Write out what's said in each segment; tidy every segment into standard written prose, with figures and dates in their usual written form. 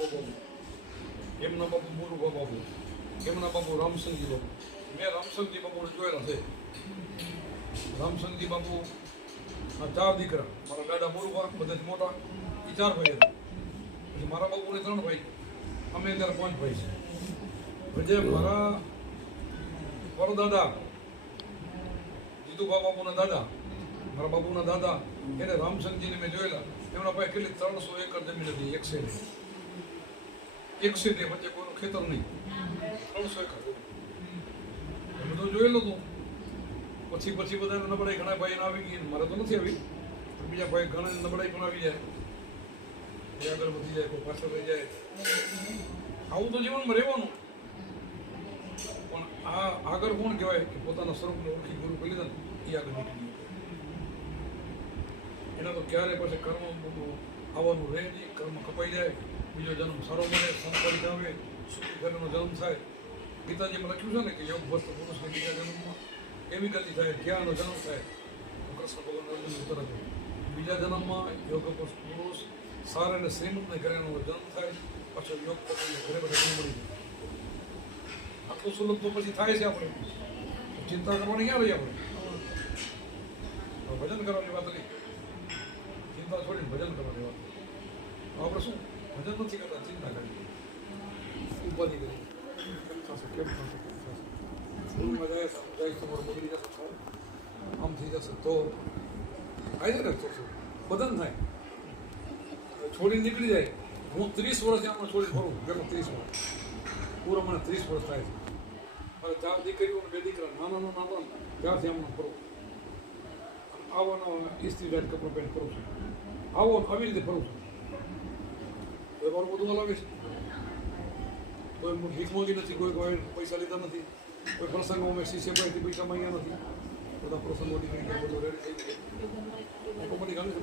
બાબુ, એમના બાપુ મોરુભા બાબુ, એમના બાપુ રામસંગજી બાબુ. મેં રામસંગજી બાબુને જોયેલા છે. રામસંગજી બાબુ આ 4 દીકરા, મારા દાદા મોરુભા બધાથી મોટા, એ 4 ભાઈ હતા. પછી મારા બાપુને 3 ભાઈ, અમે અત્યારે 5 ભાઈ છે. પછી મારા પરદાદા જીતુભા બાબુના દાદા, મારા બાપુના દાદા, એને રામસંગજીને મેં જોયેલા. એમના પાસે કેટલી 300 એકર જમીન હતી. એક સેટે વચ્ચે કોઈનું ખેતર નહીં, 300 એકર બધું જોયેલું હતું. પછી બધાને નબળાઈ ઘણા ભાઈને આવી ગઈ. મારે તો નથી આવી, બીજા ભાઈ ઘણા નબળાઈ પણ આવી જાય. એ આગળ વધી જાય, કોઈ પાછળ રહી જાય. આવું તો જીવનમાં રહેવાનું. પણ આ આગળ કોણ કહેવાય કે પોતાના સ્વરૂપને ઓળખી ગુરુ કરી લીધા ને એ આગળ નીકળી એના તો ક્યારે પછી કર્મ આવવાનું રહે નહીં. કર્મ કપાઈ જાય, બીજો જન્મ સારો મળે, સંપર્ક આવે, સુખી ઘરનો જન્મ થાય. ગીતાજીમાં લખ્યું છે ને કે યોગ ભસ્ત પુરુષને બીજા જન્મમાં એવી ગતિ થાય, જ્ઞાનનો જન્મ થાય. કૃષ્ણ ભગવાન અર્જુન ઉત્તર હતું, બીજા જન્મમાં યોગ પુરુષ સારા અને શ્રીમંતને ઘરેનો જન્મ થાય, પાછો યોગ પકડીને ઘરે બધા જન્મ મળી જાય. આટલું સુલભ તો પછી થાય છે. આપણે ચિંતા કરવાની ક્યાં રહી? આપણે ભજન કરવાની વાત નહીં, ચિંતા છોડીને ભજન કરવાની વાત. આપણે શું ભજન નથી કરતા, ચિંતા કરીએ, ઉપાધિ કરીએ. કેમ થશે, કેમ થશે, કેમ થશે? સ્કૂલમાં જાય તમારું બગડી જશે, આમ થઈ જશે તો થાય છે ને, તો શું બદન થાય. છોડીને નીકળી જાય. હું 30 વર્ષથી આપણે છોડીને ફરું, પેલો 30 વર્ષ પૂરા મને 30 વર્ષ થાય છે. હવે 4 દીકરીઓ અને 2 દીકરા, નાના ત્યારથી આમને ફરું. આવો ઇસ્ત્રી લાઈટ કપડો પેન્ટ કરું છું, આવો આવી રીતે ફરું છું. તો મારું બધું હલાવે છે. કોઈ ભીખ માંગી નથી, કોઈ પૈસા લીધા નથી, કોઈ પ્રસંગો મેં શિષ્ય પાસેથી પૈસા માંગ્યા નથી. બધા પ્રસંગો નીકળી ગયા, બધું રેડી થઈ ગયું. બધી ગાલી છે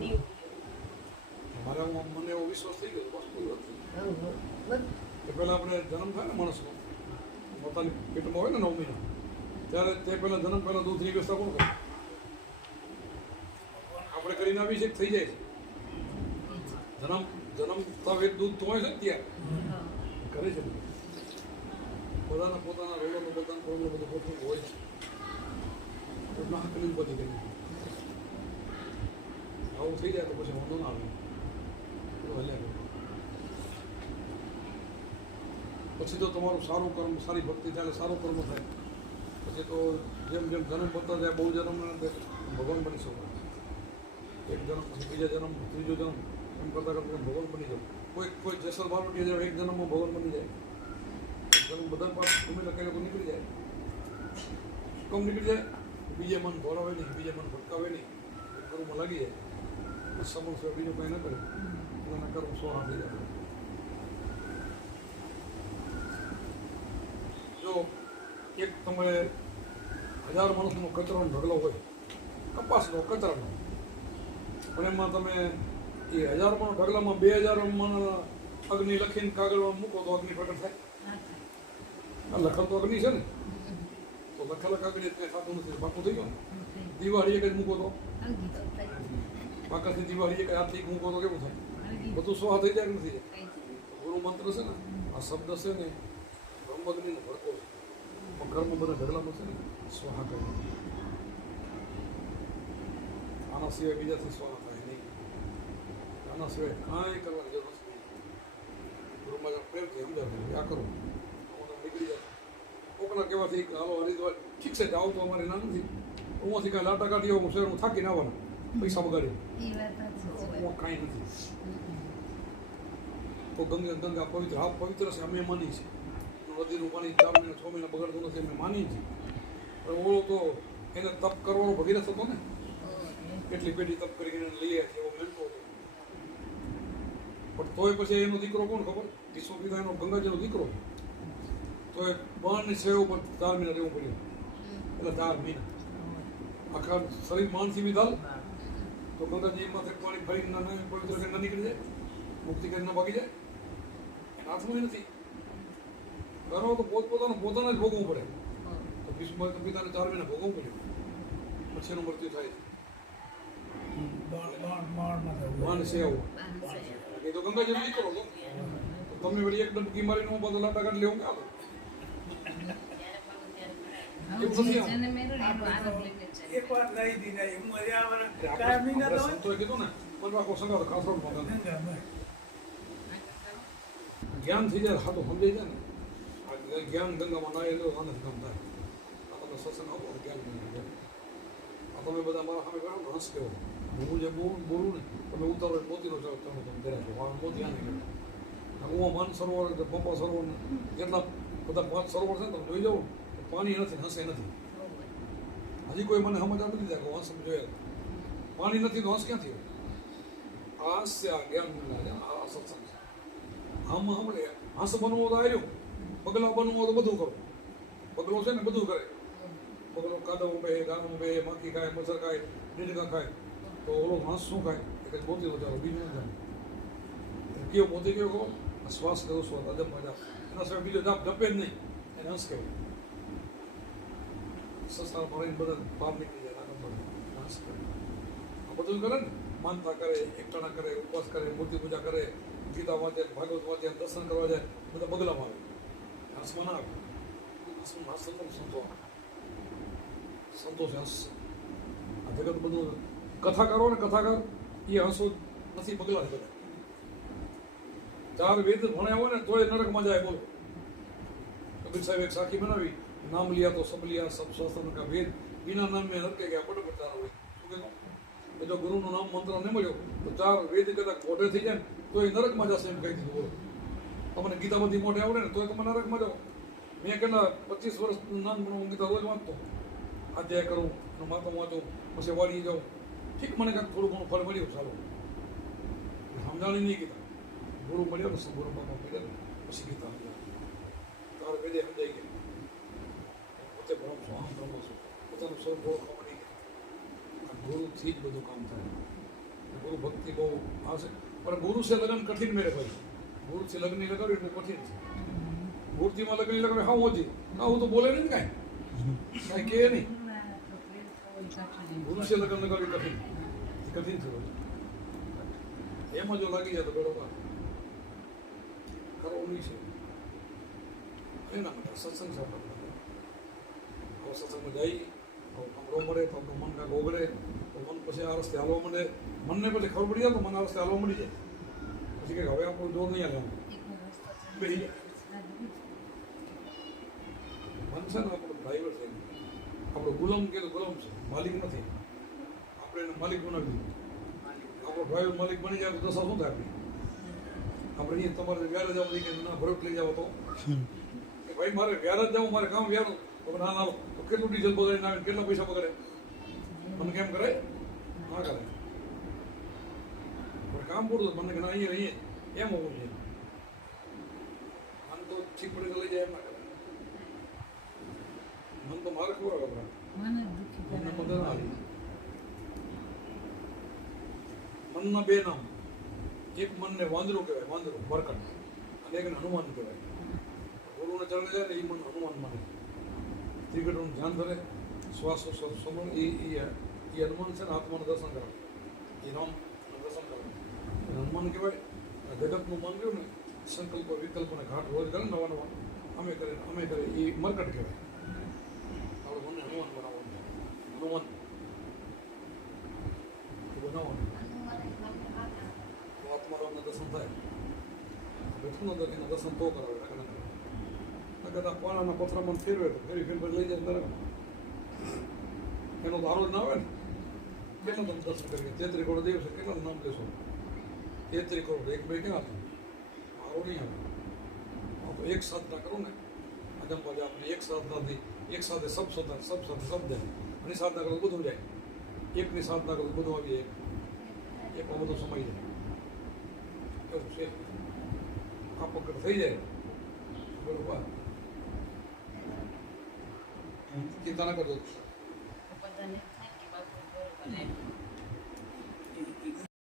મારે. મને એવો વિશ્વાસ થઈ ગયો બસ કોઈ વાત નહીં. કે પહેલાં આપણે જન્મ થાય ને માણસનો, પોતાની પેટમાં હોય ને 9 મહિના, ત્યારે તે પહેલાં જન્મ પહેલાં દૂધની વ્યવસ્થા કોણ કરે? આપણે કરીને આવી છે, થઈ જાય છે. જન્મ તાવ એક દૂધ તો હોય છે ને ત્યાં કરે છે. બધાના પોતાના રોલોનું પોતાનું પ્રોબ્લેમ બધું પોતાનું હોય છે. ના હકની બધી કરી આવું થઈ જાય તો પછી વાંધો ના આવે. પછી તો તમારું સારું કર્મ, સારી ભક્તિ થાય, સારું કર્મ થાય. પછી તો જેમ જેમ જન્મ બનતા જાય, બહુ જન્મ ભગવાન બની શકો. એક જન્મ પછી બીજા જન્મ, ત્રીજો જન્મ, એમ કરતાં કરતાં ભગવાન બની જાય. કોઈ જેસલ બારોટી જાય, એક જન્મમાં ભગવાન બની જાય. જન્મ બધા પાસ ગમે લખે લોકો નીકળી જાય. કમ નીકળી જાય, બીજે મન દોરાવે નહીં, બીજે મન ભટકાવે નહીં, કર્મમાં લાગી જાય. સમય સિવાય બીજું કંઈ ન કરે, એના કર્મ સોળા થઈ જાય. જો એક તમારે 1000 માણસનો કચરાનો ઢગલો હોય, કપાસનો કચરાનો, પણ એમાં તમે એ 1000 માણસ ઢગલામાં 2000 માણસ અગ્નિ લખીને કાગળમાં મૂકો તો અગ્નિ પ્રગટ થાય. આ લખલ તો અગ્નિ છે ને, તો લખેલા કાગળ કંઈ થતું નથી, પાકું થઈ ગયું. દિવાળી એક જ મૂકો તો પાકાથી દિવાળી એક હાથ મૂકો તો કેવું થાય? બધું સ્વાહ થઈ જાય કે નથી જાય? ગુરુ મંત્ર છે ને, આ શબ્દ છે ને, બ્રહ્મગ્નિનો ભડકો છે. પણ કર્મ બધા ઢગલામાં છે ને, સ્વાહા કરે. આના સિવાય બીજાથી સ્વાહા થાય નહીં. આના સિવાય કાંઈ કરવાની જરૂર નથી. ગુરુમાં પ્રેમથી સમજાવે આ કરો, નીકળી જાય. કોકના કહેવાથી હાલો હરિદ્વાર ઠીક છે, આવું તો અમારે ના નથી. ઉમાંથી કાંઈ લાટા કાઢી હું શહેર હું થાકીને આવવાના, પૈસા બગાડી કાંઈ નથી. તો ગંગા પવિત્ર, હા પવિત્ર છે, અમે માની છીએ. નદીનું પાણી 4 મહિના 6 મહિના બગડતું નથી, અમે માની છીએ. પણ ઓળો તો એને તપ કરવાનો ભગીરથ હતો ને, કેટલી પેઢી તપ કરીને લઈ આવ્યા છે, એવો મેળતો હતો. પણ તોય પછી એનો દીકરો કોણ ખબર? વિશ્વ પિતા એનો ગંગાજીનો દીકરો. તો એ બાણની સેવ ઉપર 4 મહિના રહેવું પડ્યું. એટલે 4 મહિના આખા શરીર માનથી વિધાલ તો ગંગાજી એમાંથી પાણી ફરીને પવિત્ર કરીને નીકળી જાય, મુક્તિ કરીને ભાગી જાય. એના હાથમાં નથી. કરો તો પોતાને જ ભોગવવું પડે. તો ભીષ્મ પિતાને 4 મહિના ભોગવવું પડ્યું, પછી એનું મૃત્યુ થાય છે. બાણ સેવ એ તો ગંગાજીનો દીકરો હતો. તમને વળી એક ડબકી મારીને હું બધા લાટા કાઢી લેવું ક્યાં એકવાર લઈ દીધા હું મર્યા કાયમી ના તો સંતોએ કીધું ને બનવાકો સંગાતો ખાસરો જ્ઞાન થઈ જાય હાથો સમજાઈ જાય ને આ જ્ઞાન ગંગામાં ના એલો આનંદ કામ થાય આ તમે સત્સંગ આવો જ્ઞાન ગંગા આ તમે બધા મારા સામે કરો હસ કેવો હું જે બોલું ને તમે ઉતારો મોતીનો ચાલો તમે કર્યા છો મોતી આને હું મન સરોવર પંપા સરોવર કેટલા બધા 5 સરોવર છે ને તમે જોઈ જાઓ પાણી નથી હસે નથી હજી કોઈ મને સમજ નથી જાય હંસ જોયા પાણી નથી તો હંસ ક્યાંથી હાસ્ય જ્ઞાન આ સત્સંગ આમ હમણે હંસ બનવો તો આવ્યો પગલા બનવો તો બધું કરો પગલો છે ને બધું કરે પગલો કાદવ બે ગાનું બે માખી ખાય મચ્છર ખાય નીડકા ખાય તો ઓલો હંસ શું ખાય એટલે મોતી ચાલો બીજું જાય કયો મોતી કયો કહો શ્વાસ કરો શ્વાસ અજબ મજા એના સિવાય બીજો જાપ જપે જ નહીં એને હંસ કહેવાય સસ્તા મળીને બધા પાપ નીકળી જાય હંસ કરે આ બધું કરે ને માનતા કરે એકટાણા કરે ઉપવાસ કરે મૂર્તિ પૂજા કરે ગીતા વાંચે ભાગવત વાંચે દર્શન કરવા જાય બધા બગલામાં આવે હંસમાં ના આવે હંસમાં સંતોષ હંસ આ જગત બધું કથાકારો ને કથાકાર એ હંસો નથી બગલા બધા 4 વેદ ભણ્યા હોય ને તોય નરકમાં જાય બોલો કબીર સાહેબ એક સાખી બનાવી નામ लिया तो सब लिया सब शास्त्र का वेद बिना नाम में नरके गया बड़ बचारा હોય શું કહેતો એ જો ગુરુનું નામ મંત્ર ન મળ્યો તો 4 વેદ કદાચ મોઢે થઈ જાય ને તો એ નરકમાં જશે એમ કહી દીધું બોલો તમને ગીતામાંથી મોઢે આવડે ને તો તમે નરકમાં જાઓ મેં કેટલા 25 વર્ષ નામ હું ગીતા રોજ વાંચતો અધ્યાય કરું માથું વાંચું પછી વાળી જાઉં ઠીક મને કાંઈક થોડું ઘણું ફળ મળ્યું ચાલો સમજાણી નહીં ગીતા ગુરુ મળ્યો ને ગુરુ બાપા મળ્યા ને પછી ગીતા તારે વેદે સમજાઈ ગયા પોતે ભણો છો આમ ભણો છો પોતાનું સૌ બહુ ખબર નહીં આ ગુરુથી જ બધું કામ થાય ગુરુ ભક્તિ બહુ આવશે પણ ગુરુ છે લગ્ન કઠિન મેળે ભાઈ ગુરુથી લગ્ન લગાવ્યું એટલે કઠિન છે મૂર્તિમાં લગ્ન લગાવે હા ઓછી હા હું તો બોલે નહીં કાંઈ કે નહીં ગુરુ છે લગ્ન લગાવ્યું કઠિન થયું એમાં જો લાગી જાય તો બરોબર કરવું નહીં છે એના માટે સત્સંગ સાંભળવા સત્સંગમાં જઈ સાંભળવો મળે તો આપણું મન કાંઈક ઓગળે તો મન પછી આ રસ્તે હાલવા માંડે મનને પછી ખબર પડી જાય તો મન આ રસ્તે હાલવા મળી જાય પછી કંઈક હવે આપણું જોર નહીં આવે બેસી જાય મન છે ને આપણું ડ્રાઈવર છે આપણો ગુલામ કે ગુલામ છે માલિક નથી આપણે એને માલિક બનાવી દીધું આપણો ડ્રાઈવર માલિક બની જાય તો દશા શું થાય આપણી આપણે અહીંયા તમારે વ્યારા જવા દઈએ કે ના ભરત લઈ જાવ તો કે ભાઈ મારે વ્યારા જ જવું મારે કામ વ્યારું તો ના ના તો કેટલું ડીઝલ બગાડીને આવે કેટલા પૈસા બગાડે મને કેમ કરે ના કરે કામ પૂરું મને કે ના અહીંયા એમ હોવું જોઈએ આમ તો ઠીક પડી લઈ જાય એમ ના કરે મન તો મારે ખબર આવે મને મદદ આવી મનના 2 નામ એક મનને વાંદરું કહેવાય વાંદરું વરકટ અને એકને હનુમાન કહેવાય ગુરુને ચરણે જાય ને એ મન હનુમાન માને ત્રિકટનું ધ્યાન ધરે શ્વાસ સમણ એ હનુમાન છે ને આત્માનું દર્શન કરે એ રામ દર્શન કરે હનુમાન કહેવાય જગતનું મન કહ્યું ને સંકલ્પ વિકલ્પને ઘાટ રોજ કરે નવા નવા અમે કરે એ મરકટ કહેવાય આપણે મને હનુમાન બનાવવાનું હનુમાન બનાવવાનું આત્મારામના દર્શન થાય બેઠું ન એના દર્શન તો કરાવે કદાચ પાણાના પથરામાં ફેરવે તો ફેરી લઈ જાય નરક એનો દારો જ ના આવે ને કેટલા તમે દર્શન કરીએ 33 કરોડ દેવ છે કેટલા નામ લેશો 33 કરોડ એક બે ક્યાં હતું મારો નહીં આવે એક સાધના કરો ને અજંપા આપણે એક સાધનાથી એક સાથે સબ સાથે શબ્દ અને સાધના કરો બધું જાય એકની સાધના કરો બધું આવી જાય એકમાં બધું સમય જાય એવું છે આ પકડ થઈ જાય બરોબર ચિંતા ના કરજો બધાને થાય કે બાપુ બરોબર